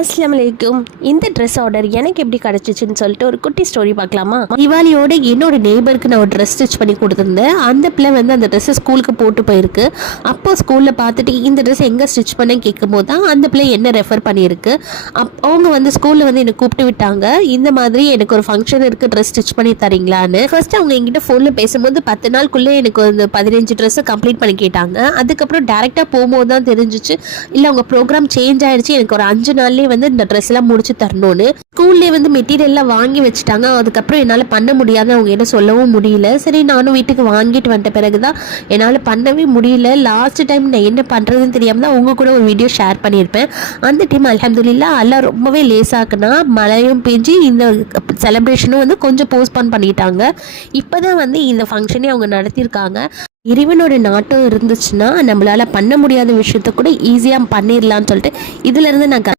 அஸ்ஸலாமு அலைக்கும். இந்த ட்ரெஸ் ஆர்டர் எனக்கு எப்படி கிடச்சிச்சின்னு சொல்லிட்டு ஒரு குட்டி ஸ்டோரி பார்க்கலாமா? தீபாவளியோட என்னோட நெய்பருக்கு நான் ஒரு ட்ரெஸ் ஸ்டிச் பண்ணி கொடுத்துருந்தேன். அந்த பிள்ளை வந்து அந்த ட்ரெஸ்ஸை ஸ்கூலுக்கு போட்டு போயிருக்கு. அப்போ ஸ்கூலில் பார்த்துட்டு இந்த ட்ரெஸ் எங்கே ஸ்டிச் பண்ண கேட்கும் போது தான் அந்த பிள்ளை என்ன ரெஃபர் பண்ணியிருக்கு. அவங்க வந்து ஸ்கூலில் வந்து என்னை கூப்பிட்டு விட்டாங்க. இந்த மாதிரி எனக்கு ஒரு ஃபங்க்ஷன் இருக்குது, ட்ரெஸ் ஸ்டிச் பண்ணி தரீங்களான்னு. ஃபர்ஸ்ட் அவங்க என்கிட்ட ஃபோனில் பேசும்போது 10 நாளுக்குள்ளே எனக்கு வந்து 15 ட்ரெஸ்ஸை கம்ப்ளீட் பண்ணி கேட்டாங்க. அதுக்கப்புறம் டேரெக்டாக போகும்போது தான் தெரிஞ்சிச்சு, இல்லை அவங்க ப்ரோக்ராம் சேஞ்ச் ஆயிடுச்சு, எனக்கு ஒரு 5 நாள்லேயே வந்து இந்த ட்ரெஸ் எல்லாம் முடிச்சு தரணும்னு. ஸ்கூல்லேயே வந்து மெட்டீரியல்லாம் வாங்கி வச்சுட்டாங்க. அதுக்கப்புறம் என்னால் பண்ண முடியாது, அவங்க என்ன சொல்லவும் முடியல. சரி, நானும் வீட்டுக்கு வாங்கிட்டு வந்துட்ட பிறகுதான் என்னால் பண்ணவே முடியல. லாஸ்ட் டைம் நான் என்ன பண்ணுறதுன்னு தெரியாமல் தான் உங்க கூட ஒரு வீடியோ ஷேர் பண்ணியிருப்பேன். அந்த டைம் அல்ஹம்துலில்லாஹ் எல்லாம் ரொம்பவே லேசாக்குனா, மழையும் பெஞ்சு இந்த செலிப்ரேஷனும் வந்து கொஞ்சம் போஸ்ட்பான் பண்ணிட்டாங்க. இப்போ தான் வந்து இந்த ஃபங்க்ஷனே அவங்க நடத்தியிருக்காங்க. இறைவனோட நாட்டம் இருந்துச்சுன்னா நம்மளால் பண்ண முடியாத விஷயத்த கூட ஈஸியாக பண்ணிடலான்னு சொல்லிட்டு இதிலேருந்து நான்